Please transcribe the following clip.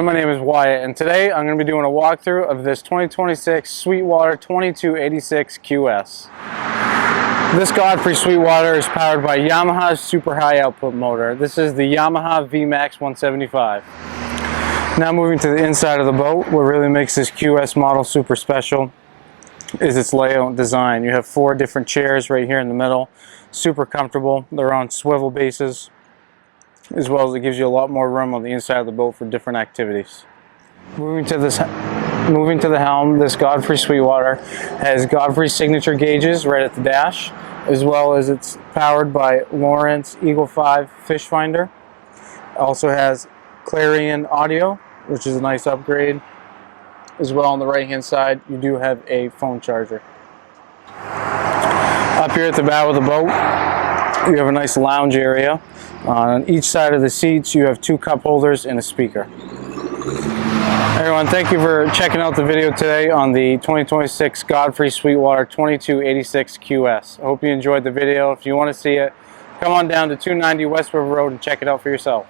everyone, my name is Wyatt, and today I'm going to be doing a walkthrough of this 2026 Sweetwater 2286QS. This Godfrey Sweetwater is powered by Yamaha's super high output motor. This is the Yamaha VMAX 175. Now moving to the inside of the boat, what really makes this QS model super special is its layout and design. You have 4 different chairs right here in the middle, super comfortable. They're on swivel bases, as well as it gives you a lot more room on the inside of the boat for different activities. Moving to the helm, this Godfrey Sweetwater has Godfrey signature gauges right at the dash, as well as it's powered by Lawrence Eagle 5 fish finder. Also has Clarion audio, which is a nice upgrade. As well, on the right hand side, you do have a phone charger. Up here at the bow of the boat, you have a nice lounge area. On each side of the seats, you have 2 cup holders and a speaker. Everyone, thank you for checking out the video today on the 2026 Godfrey Sweetwater 2286QS. I hope you enjoyed the video. If you want to see it, come on down to 290 West River Road and check it out for yourself.